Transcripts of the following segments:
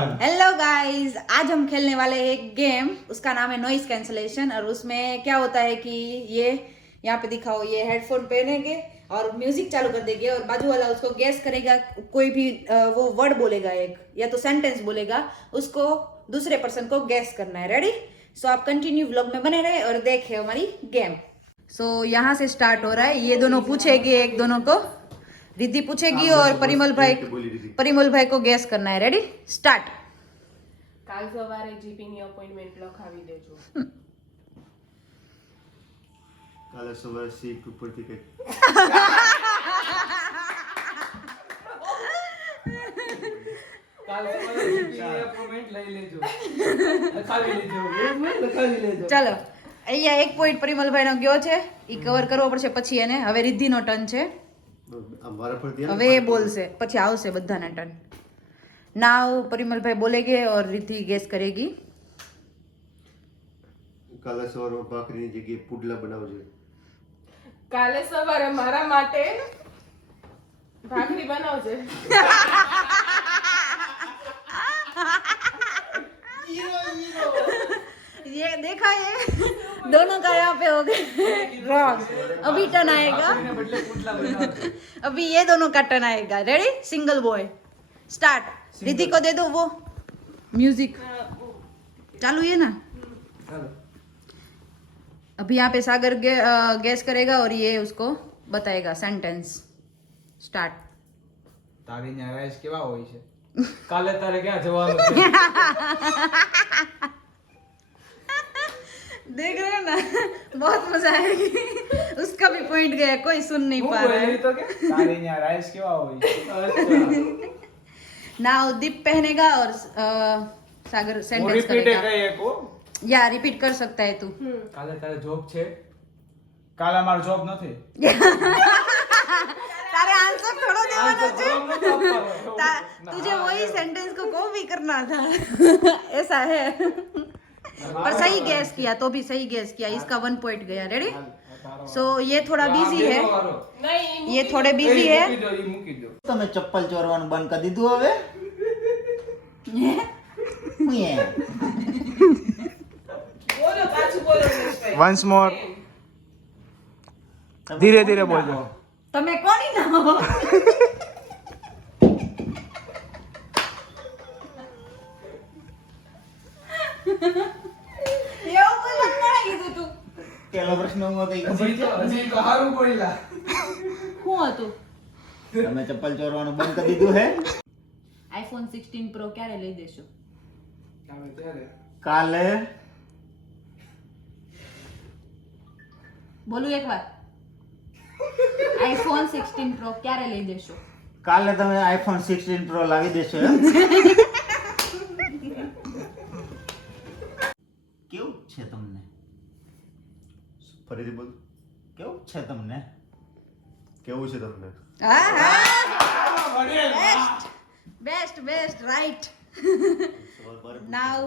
Hello guys, आज हम खेलने वाले हैं एक गेम। उसका नाम है नॉइस कैंसलेशन। और उसमें क्या होता है कि ये यहाँ पे दिखाओ, ये हेडफोन पहनेंगे और म्यूजिक चालू कर देंगे और बाजू वाला उसको गैस करेगा। कोई भी वो वर्ड बोलेगा एक या तो सेंटेंस बोलेगा, उसको दूसरे पर्सन को गैस करना है। रेडी? सो आप कंटिन्यू व्लॉग में बने रहे और देखे हमारी गेम। सो यहाँ से स्टार्ट हो रहा है। ये दोनों पूछेंगे एक दोनों को, रिद्धि पूछेगी और परिमल भाई को गैस करना है। रेडी? स्टार्ट। કાલ સવારે જીપીની અપોઇન્ટમેન્ટ લખાવી દેજો. કાલે સવારે સીટ ઉપરથી કઈ કાલ સવારે જીપીની અપોઇન્ટમેન્ટ લઈ લેજો, લખાવી લેજો. ચાલો, અહીંયા 1 પોઈન્ટ પરિમલભાઈ નો ગયો છે, ઈ કવર કરવો પડશે. પછી એને હવે રિદ્ધિનો ટર્ન છે. હવે એ બોલશે, પછી આવશે બધાના ટર્ન. नाउ परिमल भाई बोलेंगे और रिद्धि गेस करेगी. કાલે સવારમાં ભાખરીની જગ્યાએ પુડલા બનાવજો. કાલે સવારે મારા માટે ભાખરી બનાવજે. ये देखा, ये दोनों का यहाँ पे हो गए रॉन्ग. अभी टर्न आएगा, अभी ये दोनों का टर्न आएगा. Ready? Single boy. Start. Riddhi को दे दो वो म्यूजिक चालू है ना. अभी यहाँ पे सागर गैस करेगा और ये उसको बताएगा सेंटेंस. स्टार्ट. તારી ન્યારાઈશ કેવા હોય છે? કાલે તારે ક્યાં જવાનું છે? देख रहे हो ना, बहुत मजा आएगी. उसका भी पॉइंट गया, कोई सुन नहीं पा रहा है. તો કે તારી ન્યારાઈશ કેવા હોય છે? नाउ दीप पहनेगा और सागर सेंटेंस रिपीट करेगा. કઈ એકો? या रिपीट कर सकता है तू. કાલે તારે જોબ છે? કાલે મારો જોબ નથી. तारे आंसर थोड़ा देना चाहिए. तुझे वही सेंटेंस को कॉपी करना था. ऐसा है. पर सही गैस किया, तो भी सही गैस किया. इसका 1 पॉइंट गया. रेडी? सो ये थोड़ा बिजी है, નહીં, ये थोड़े बिजी है. મૂકી દો. તમે ચપ્પલ ચોરવાનું બંધ કરી દીધું હવે? બોલો, પાછું બોલો મનીષભાઈ. વન્સ મોર. ધીરે ધીરે બોલજો. તમે કોની ના હો? એવું બોલવાનું કોણે કીધું તું? પેલો પ્રશ્ન હું કઈ ખબર છે? હજી તો હારું બોલ્યા. શું હતું? તમે ચપ્પલ ચોરવાનું બંધ કરી દીધું હે? આઈફોન 16 પ્રો ક્યારે લઈ દેશો? કાલે બોલું એકવાર. આઈફોન 16 પ્રો ક્યારે લઈ દેશો? કાલે તમે આઈફોન 16 પ્રો લાવી દેશો એમ? કેવું છે તમને? ફરીથી બોલ. કેવું છે તમને? કેવું છે તમને? Best best right. Now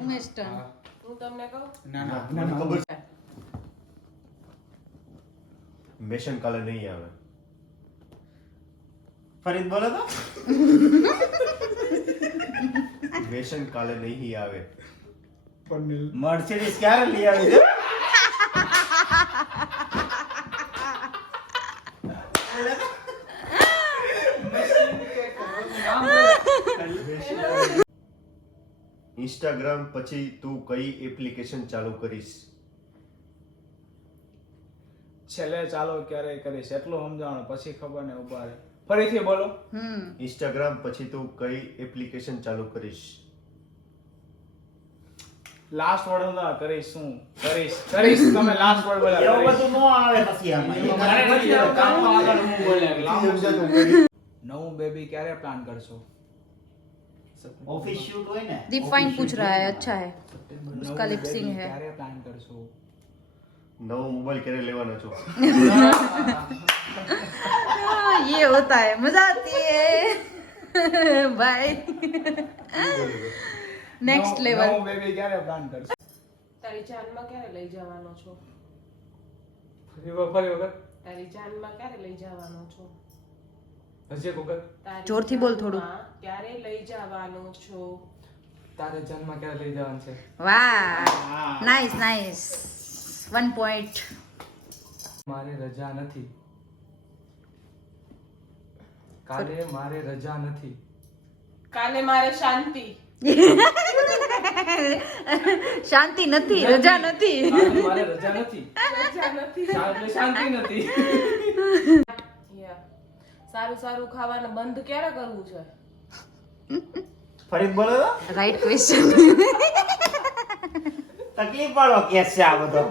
Umesh turn. હું તમને કહું, ના ના મને ખબર છે. મેશન કાલે નહીં આવે. ફરીદ બોલો તો. મેશન કાલે નહીં આવે. મર્સિડીઝ ક્યારે લઈ આવી છે? ઇન્સ્ટાગ્રામ પછી તું કઈ એપ્લિકેશન ચાલુ કરીશ? છેલ્લે ચાલો ક્યારે કરીશ એટલું સમજાવવાનું, પછી ખબર ને ઉભા રહે. ફરીથી બોલો. ઇન્સ્ટાગ્રામ પછી તું કઈ એપ્લિકેશન ચાલુ કરીશ? લાસ્ટ વર્ડ હતા કરીશ. શું કરીશ તમે લાસ્ટ વર્ડ બોલ્યા. એવું બધું ન આવે પછી આમાં. નવું બેબી ક્યારે પ્લાન કરશો? ઓફિસ શૂટ હોય ને? दीप फाइन पूछ रहा है. अच्छा है, उसका लिप सिंग है. ક્યારે પ્લાન કરશો? નવો મોબાઈલ ક્યારે લેવાનો છો? ये होता है, मजा आती है भाई. Next level. નવું બેબી ક્યારે પ્લાન કરશો? તારી જાનમાં ક્યારે લઈ જવાનો છો? ફરી વખત તારી જાનમાં ક્યારે લઈ જવાનો છો? હજી એક વખત તારી જોરથી બોલ થોડું. જાનમાં ક્યારે લઈ જવાનો છો? તારે જન્મ ક્યારે લઈ જવાનું છે? વાહ, નાઇસ નાઇસ, 1 point. મારે રજા નથી. કાલે મારે રજા નથી. કાલે મારે શાંતિ. શાંતિ નથી, રજા નથી. કાલે મારે રજા નથી. રજા નથી. એટલે શાંતિ નથી. Yeah. સારું સારું ખાવાનું બંધ ક્યારે કરવું છે? ફરી બોલો તો રાઈટ ક્વેશ્ચન. તકલીફ વાળો કેસ છે આ બધો.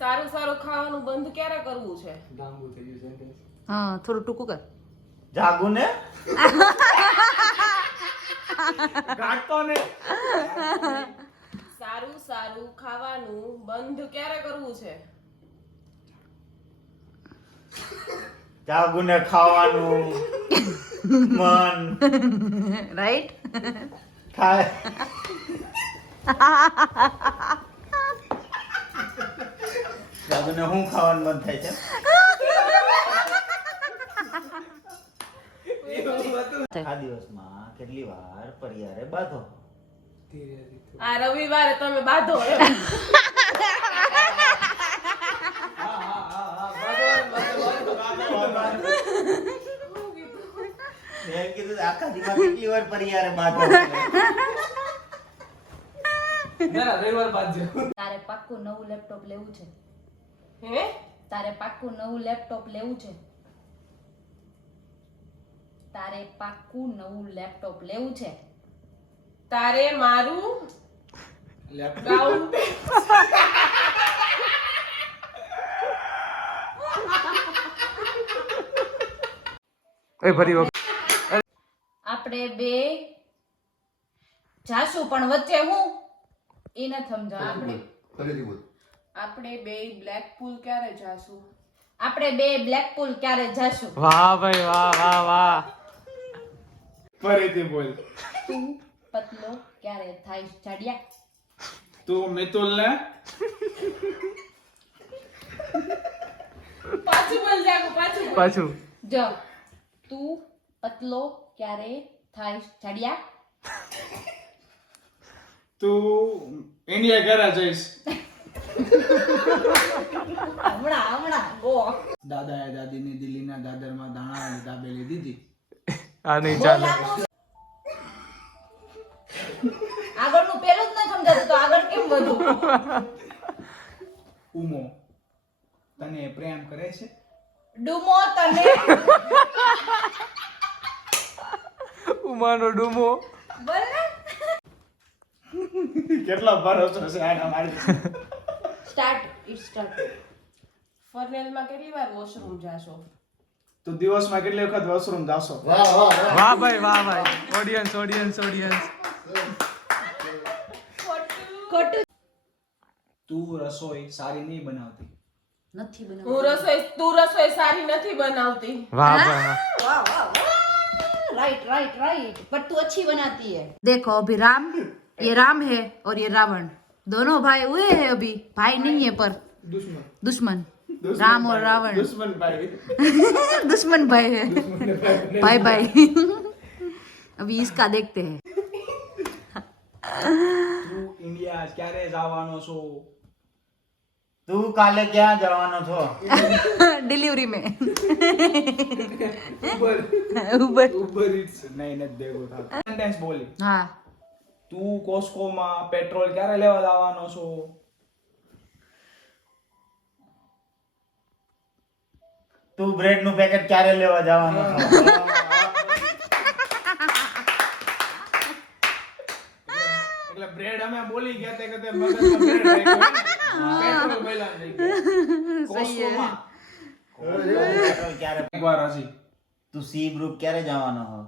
સારું સારું ખાવાનું બંધ ક્યારે કરવું છે? લાંબુ થઈ ગયું sentence. હા, થોડું ટૂંકું કર. જાગું ને ગાંઠતો ને સારું સારું ખાવાનું બંધ ક્યારે કરવું છે? જાગું ને ખાવાનું મન રાઈટ. ખાય જાગું ને હું ખાવાનું મન થાય છે. આ દિવસમાં કેટલી વાર પરિયારે બાંધો? ધીરે ધીરે. આ રવિવારે તમે બાંધો એમ. મેં કીધું આખા દીમાં કેટલી વાર પરિયારે બાંધો? ના ના, રવિવાર બાદ જાઓ. તારે પાક્કું નવું લેપટોપ લેવું છે. હે? તારે પાક્કું નવું લેપટોપ લેવું છે. તારે પાક્કું નવું લેપટોપ લેવું છે. તારે મારું લેપટોપ ગાઉન એ ફરી વખત. આપણે બે જાશું પણ વચ્ચે હું એ ન સમજા. આપણે બે બ્લેક પુલ ક્યારે જાશું? આપણે બે બ્લેકપુલ ક્યારે જાશું? વાહ ભાઈ વાહ વાહ વાહ. ફરીથી બોલ. તું પતલો ક્યારે થાય જાડિયા? તું મિતુલ ને પાછું બોલ જાગો, પાછું બોલ. પાછું. જો તું પતલો ક્યારે થાય જાડિયા? તું ઇન્ડિયા ક્યારે જઈશ? હમણાં ગો. દાદાએ દાદીની દિલ્હીના દાદરમાં દાણા દાબેલી દીધી. આ નહીં ચાલે. આગળનું પેલું જ ન સમજાતું તો આગળ કેમ વધુ? ઉમો તને પ્રેમ કરે છે? ડુમો તને ઉમાનો ડૂમો. બોલ ને. કેટલો ભરોસો છે આના મારી? Start, it start. ફરનેલમાં કેટલી વાર વોશરૂમ જાશો? તું દિવસમાં કેટલી વખત વોશરૂમ જાશો? વાહ ભાઈ વાહ ભાઈ. Audience audience audience. ખોટું તું રસોઈ સારી નહીં બનાવતી. નથી તું બનાવતું. રસોઈ સારી નથી બનાવતી. વાહ ભાઈ વાહ. वाह वाह राइट राइट राइट पर तू अच्छी बनाती है. देखो अभी राम, ये राम है और ये रावण, दोनों भाई हुए हैं. अभी भाई नहीं है पर દુશ્મન दुश्मन. राम और रावण દુશ્મન ભાઈ. दुश्मन भाई है. भाई भाई. अभी इसका देखते हैं. તું ઇન્ડિયા ક્યારે જવાનો છો? તું કાલે ક્યાં જવાનો છો? डिलीवरी में ઉબર उबर. ઉબર ઇટ્સ નહીં નથી દેવું થાતું. સેન્ટેન્સ બોલી. हाँ તું કોસ્કોમાં પેટ્રોલ ક્યારે લેવા જવાનો છો? તું બ્રેડ નું પેકેટ ક્યારે લેવા જવાનો છો? એટલે બ્રેડ અમે બોલી ગયા તે કે મગજમાં બ્રેડ આવી ગયો ને. પેટ્રોલ બોલ્યા થઈ ગયા. કોસ્કોમાં પેટ્રોલ ક્યારે? એકવાર હજી તું સી ગ્રુપ ક્યારે જવાનો હો?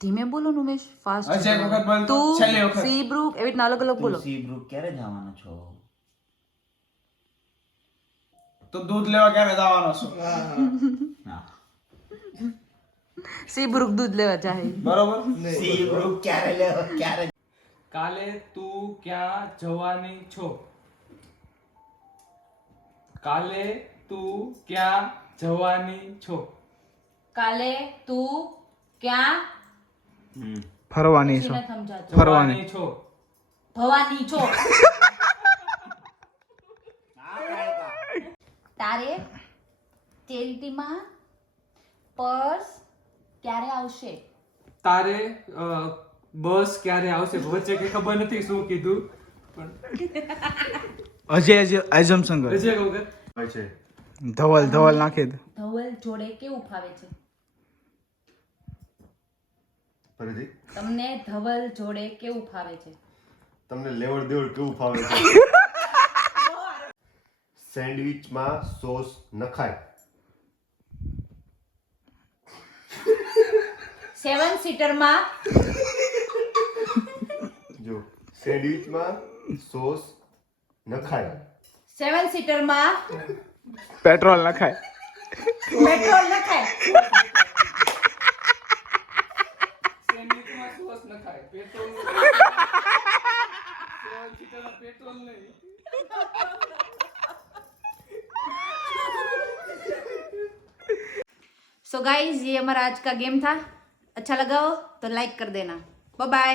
ધીમે બોલો નુમેશ, ફાસ્ટ. હજી એક વખત બોલ તો. તું છેલ્લી વખત. સી બ્રુક એવી રીતના અલગ અલગ તું બોલો. સી ગ્રુપ ક્યારે જવાનો છો? તો દૂધ લેવા ક્યારે જવાનો છો? હા. સી બ્રુક દૂધ લેવા ચાહે. બરોબર. સી ગ્રુપ ક્યારે લેવા ક્યારે? કાલે તું ક્યાં જવાની છો? કાલે તું ક્યાં જવાની છો. કાલે તું ક્યાં ફરવાની નથી છો. સમજાતું. ફરવાની છો. ભવાની છો. તારે ચેરિટીમાં પર્સ ક્યારે આવશે? તારે બસ ક્યારે આવશે? વચ્ચે કે ખબર નથી શું કીધું પણ અજય એઝમ્પશન કર. હજી એક વખત. હોય છે ધવલ નાખી દે. ધવલ જોડે કેવું ફાવે છે? ફરીથી તમને ધવલ જોડે કેવું ફાવે છે? તમને લેવડ દેવડ કેવું ફાવે છે? સેન્ડવિચમાં સોસ નખાય. 7 સીટરમાં જો સેન્ડવિચમાં સોસ નખાય. 7 સીટરમાં પેટ્રોલ નખાય. પેટ્રોલ નખાય. સેન્ડવિચમાં સોસ નખાય. પેટ્રોલ પેટ્રોલ નહીં. सो गाइज ये हमारा आज का गेम था. अच्छा लगा हो तो लाइक कर देना. Bye bye.